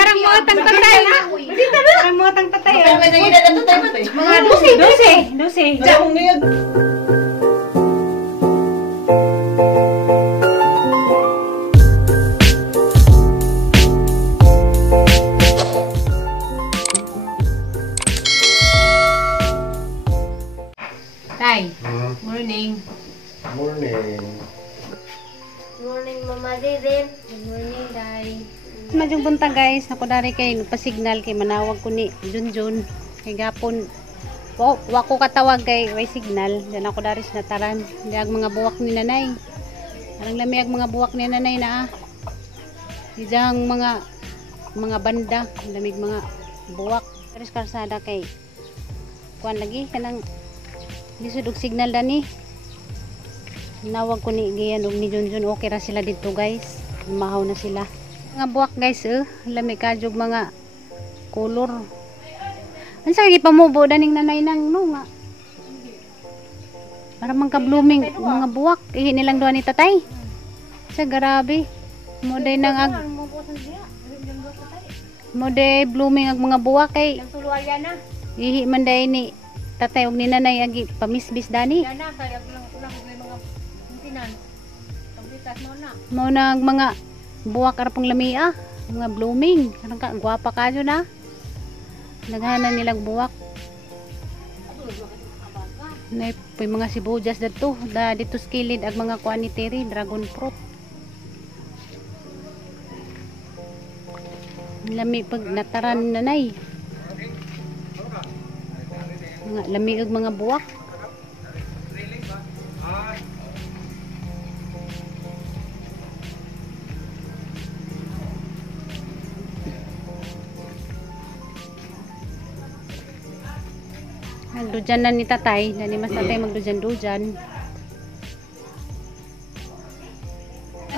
arang mo tang tatay. Arang mo tang tatay. Mga 12. Jauh ni. Tay, morning. Morning. Morning, Mama Didin. Good morning, Day. Madyong punta guys, ako dari kay nagpa-signal kay manawag ko ni Junjun. Kay gapon, wako katawag kay way signal. Diyan ako dari sa nataran. Diag mga buwak ni nanay. Arang lami ag mga buwak ni nanay na. Dijang mga banda, lamig mga buwak. Dari sa karsada kay kuan lagi kanang lisod og signal dani. Nawag ko ni Gian og ni Junjun, okay ra sila dito guys. Mahaw na sila. Mga buwak guys, lami kajog mga color. Ansa kay pamubo daning nanay nang no nga. Para man ka blooming mga buwak, ihi nilang duha ni tatay. Sa grabe. Moday nang ag moday blooming ag mga buwak kay ihi man day ni tatay og ni nanay agi pamisbis dani. Mo nag mga buwak ara pang lamia, mga blooming. Karang ka gwapa kayo na. Naghanan nilang buwak. Nay pay mga sibujas dito, dito skilid ag mga kuaniteri, dragon fruit. Lami pag nataran nanay. Mga lami ug mga buwak. Nagdujan na ni tatay, na ni mas tatay magdujan-dujan.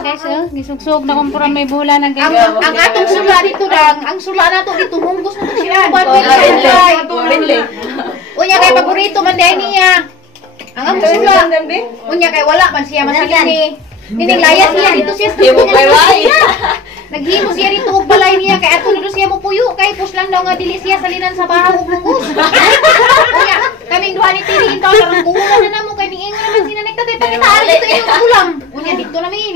Guys, gisugsog na kumpura may bula ng guys. Ang atong sula dito lang, ang sula nato dito hunggos mo siya. Unya kay paborito man day niya. Ang among sula. Unya kay wala man siya masalini. Nining layas siya dito siya. Naghimo siya dito og balay niya kay ato dito siya mo puyo kay pus lang daw nga dili siya salinan sa bahaw ug hunggos. Unya kaming duha ni tiri intaw karang buwan na namo kay ning ingon man sina nagtatay pakitaan dito yung ulam. Unya dito na mi,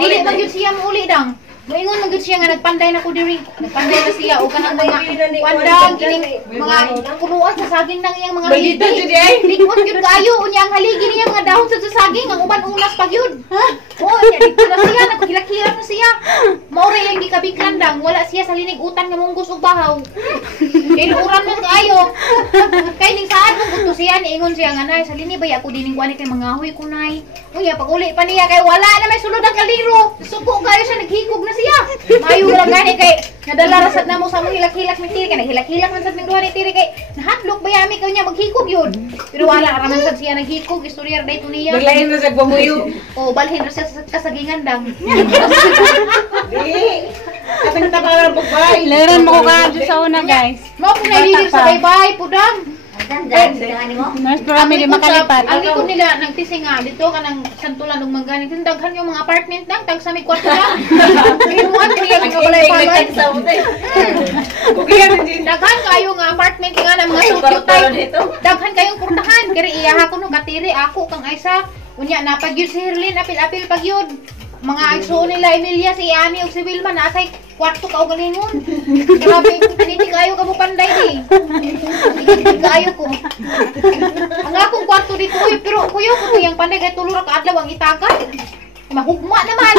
dili man gyud siya mo uli dang. Moingon man gyud siya nga nagpanday na ko diri. Nagpanday na siya o kanang mga wandang kining mga punuan sa saging nang iyang mga haligi. Likot gyud kayo unya ang haligi niya mga dahon sa saging ang uban unas pa gyud. Oh, nya dito na siya naghilak-hilak na siya. Mao ra yang gikabiklan dang wala siya sa linig utan nga munggos og bahaw. Kay uran man kaayo. Kay ning saad mo gusto siya niingon siya nga nay sa lini bay ako dining kuani kay mangahoy ko nay. Unya pag uli pa niya kay wala na may sulod ang kaliro. Suko kayo siya naghikog na siya. Mayo lang gani kay nadala rasad na mo sa mong hilak-hilak ni tiri kay naghilak-hilak man sad ning duha ni tiri kay nahatlok bayami kaw niya maghikog yun. Pero wala ra man sad siya naghikog istorya day to niya. Naglain na sa pamuyo. O balhin ra siya sa kasagingan dang. Di. Katang tabangan pagbay. Leron mo ko kadto sa una guys. Mao ko nahilig sa baybay pudang. Mas marami di makalipat. Ang likod nila nagtising nga dito kanang santulan ug mangganing tindaghan yung mga apartment lang tag sa may kwarto lang. Kinuan niya ng balay-balay. Daghan kayo nga apartment nga na mga sukyutay. Daghan kayong kurtahan kay iyaha ko no katiri ako kang Aisa. Unya na pag yun si Herlin apil-apil pag yun. Mga igsoon nila Emilia si Ani ug si Wilma nasay kwarto ka og galingon. Grabe hindi kayo ka mo panday di. Hindi kayo ko. Ang akong kwarto dito pero kuyo ko yang panday kay tulo ra ka adlaw ang itagan. Mahugma naman.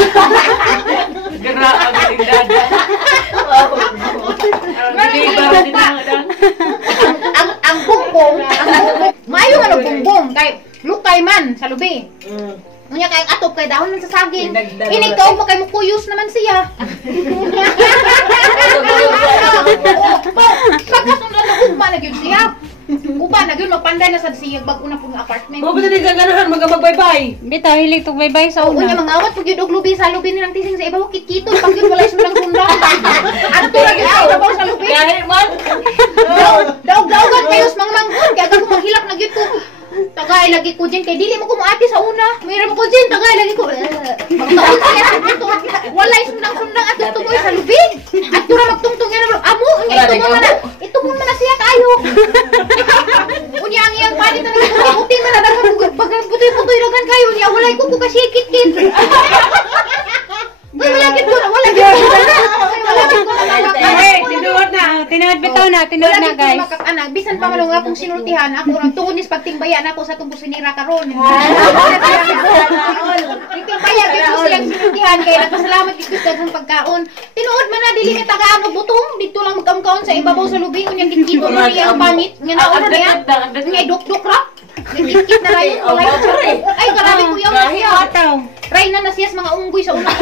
Grabe ang dada. Ang bumbong, mayo man og bumbong kay lukay man sa lubi. Unya kay atop kay dahon man sa saging. Ini kaog mo kay mukuyos naman siya. Pagkasunod na ugma na gyud siya. Uba na gyud magpanday na sad siya bag-una pud nga apartment. Mo pud ni ganahan magbaybay. Bitaw hilig tog baybay sa Unya una. mangawat pud gyud og lubi sa lubi nilang tising sa ibaw kit-kito pag gyud walay sundang-sundang. Adto ra gyud sa ibaw sa lubi. Kaya man. Daog-daogan kayo sa mga manghod kay ako manghilak na gyud ko. Tagay lagi ko dyan kay dili mo ko moati sa una. Mayroon mo ko dyan tagay lagi ko. Magtaon siya sa dito. Walay sundang-sundang at tutugoy sa lubi. panit. At tura magtungtong yan amo. Ito mo man na siya tayo. Unya ang iyang panit na nagputi man na dagang putoy-putoy dagan kayo niya. Walay ko kasi kit-kit. Wala gid ko na. Tinuod na guys. Anak, bisan pa malong akong sinultihan ako nang tungod nis pagtingbayan ako sa tubos sinira karon. Pagtingbaya gid ko siyang sinultihan kay nagpasalamat gid ko sa daghang pagkaon. Tinuod man na dili ni tagaan og butong dito lang magkamkaon sa ibabaw sa lubi unya gid-gid mo niya ang panit nga nauna niya. Nga duk-duk ra. Gid-gid na rayo. Ay grabe kuya mo. Try na siya sa mga unggoy sa unang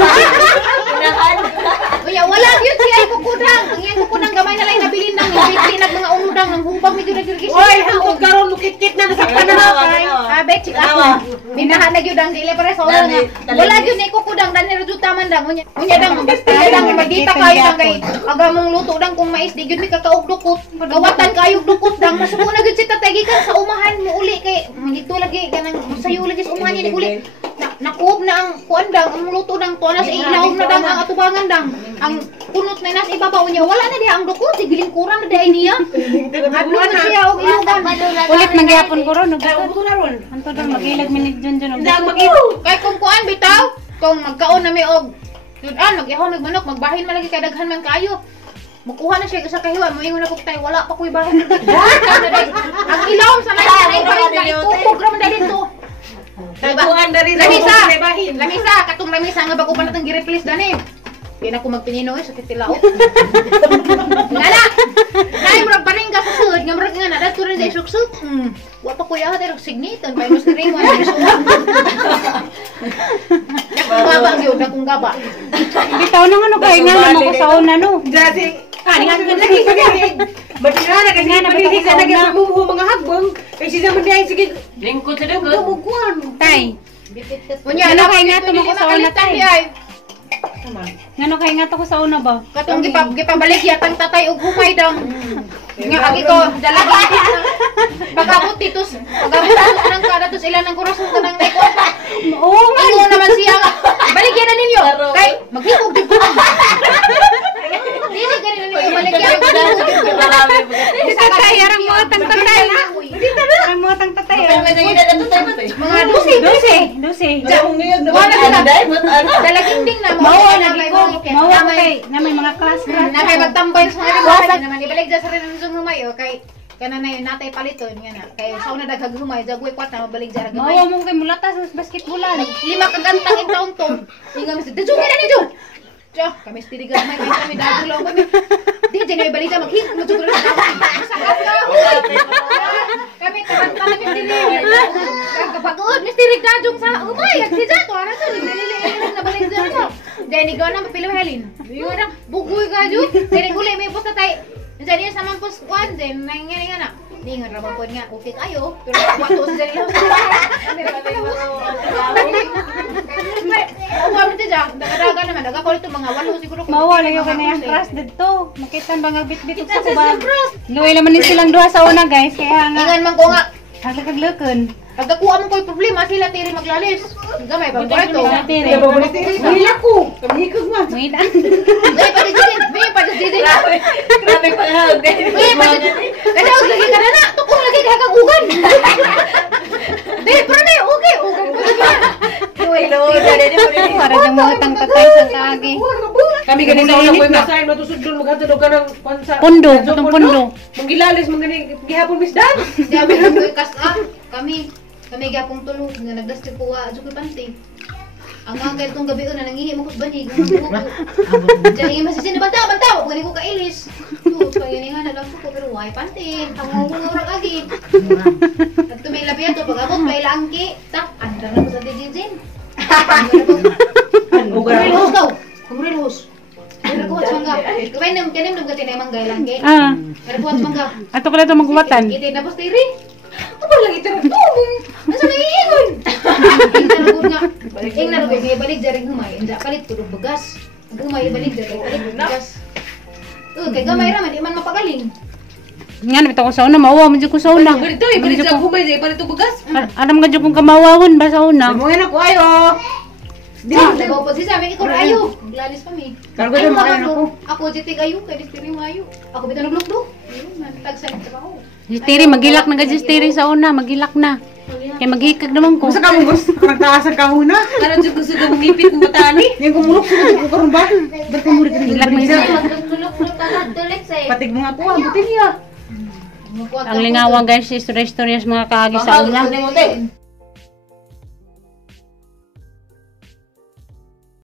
Kuya, wala yun siya ay kukudang. Ang iyang kukudang gamay na lang nabilin ng nag mga unudang ng hubang medyo nagirgis. Oy, hangod karon lukit-kit na nasaktan na kay. Abe, chik ako. Minahan na gyud ang dili pare sa oras nga. Wala gyud ni kukudang dan ni juta man dang. Unya dang dang magita kayo dang kay aga mong luto dang kung mais di gyud mi kakaog dukot. Gawatan kayo dukot dang masuko na gyud si tatay gikan sa umahan mo uli kay dito lagi kanang sayo lagi sa umahan ni uli. Nakuob na ang kuandang, ang luto ng tuwa na sa ilaw na dang, ang atubangan dang. Ang kunot na nasa ibabaw niya, wala na diha ang dukot, sigiling kurang na diha niya. Adlo na siya og ilugan. Ulit mangyapon ko ron. Uto na ron. Anto daw magilag minit dyan. Kay kung kuan bitaw, kung magkaon na may og mag-ihon nagmanok, magbahin man lagi kay daghan man kayo. Makuha na siya sa kahiwa, moingon na kog tay, wala pa ko'y bahin. Ang ilaw sa nanay kay kukugram na dito. Nagbuan na rin Lamisa, katong lamisa nga bago pa natang gi-replace dani. Kaya na ko magpinino sa titilao. Ngala. Nay murag paring ka sa sud, nga murag nga nadat ko rin sa suksuk. Wa pa kuya ha pero signitan may mas ring wa ni suwa. Gaba gyud akong gaba. Bitaw nang ano kay nga naman ko sa una no. Dati, nga lagi pagiging. Ba't nga na kasi pagiging sa nagsabuho mga hagbong. Kasi sa mga dahil sige. Lingkod sa lingkod. Tumukuan. Tay. Unya Ano kay nga to ko sa una tay. Ngano kay nga to ko sa una ba? Katong gipabalik yatang tatay og humay dang. Nga agi ko dalagi pagabot dito nang kada tos ilan ng kurason kanang nay ko. Oo nga. Ano naman siya baligyan na ninyo kay maghigog dito. Dili ganin ninyo baligyan ko daw. Isa tay arang mo tang tatay. Arang mo tang tatay. Mga 12. wala na dalaging ding na Mawa lagi ko. Mawa kay na may mga class na may magtambay sa mga bahay naman ibalik dyan sa rin ng humayo kay kana na yun natay paliton nga na kay sa una daghag humay jagwe kwat na mabalik dyan gamay Mawa mo kay mulatas sa basketbolan. 5 kagantang taon to inga mi dito na dito Tiyo, kami stirigan may kami dagulo kami di dyan may balita maghing magtuguro na masakas ka kami taranta na kami dili kagapagod mistirig dajong sa humay si Jato ano to nililiin na balik dyan mo Jenny ko na mapilo Helen yun na bugoy ka dyan tiniguli may posta tayo Jadi sama pos kuan din nangyari nga na. Di nga ra po nga okay kayo. Pero wato sa dali house. Wa mo tija, daga naman daga ko ito mga 8 siguro ko. Mawa lang yung kanayang crush dito. Makita ba nga bit-bit sa kubag. Luway naman din silang duha sa una guys. Kaya nga. Ingan man ko nga. Haglakag-lakon. Pagkakuha mo ko'y problema, sila tiri maglalis. Gamay, pagkwarto. Tiri. Hila ko. Kamihikog man. Wait. May padidin. Grabe pa nga. Kada og lagi ka na. Tukong lagi ka kag ugan. Dili, pero na okay. Ugan ko lagi. Para dyan mo utang tatay sa kaagi. Kami ganin na unang ko'y masahin. Matusod doon. Maghatulog ka ng pansa. Pundo. Itong pundo. Manggilalis. Manggaling. Gihapon misdan. Dami na ko'y kas-up. Kami gapong tulog nga nagdastig ko wa adto ko'y panty. Ang angay tong gabi na nangihi mo kus banig. Diyan masisin na banta. Gani ko kailis. Tu kaya ni nga na lang ko pero why panty. Ang urang agi. At may labi ato pag abot may langki. Tak anda na mo sa dijin. Kumril host daw. Kumril host. Pero ko mangga. Kaway nam kanim dum gatin ay manggay langki. Pero ko mangga. Ato pala ito magbuwatan. Iti na postiri. Apa lagi terus nasa naiingon ing na rugay balik jaring humay inda palit tulog bagas humay balik jaring palit bagas kay gamay ra man di man mapagaling Nga nabitaw ko sa una, mawa mo dyan ko sa una. Ganito eh, ganito ang humay. Ganito bugas. Alam nga dyan kong kamawawon ba sa una? Samuhin ako ayo. Nagaw po siya, sabi ko ayo. Glanis pa mi. Kargo na makain ako. Ako jitig ayo, kay distiri mo ayo. Ako bitaw naglukdo. Ayun, tagsa sa ako. Jistiri, magilak na ka Jistiri sa una, magilak na. Kaya maghikag naman ko. Masa ka mo gusto? Nagtaasag ka huna. Ano dyan gusto ka mong ipit mo matani? Yung kumulok ko karon ba? Ba't ka muli ka Magilak na siya. Maglulok-luk ka na tulik sa. Patig mga kuha, buti niya. Ang lingawang guys, istorya-istorya sa mga kaagi sa una.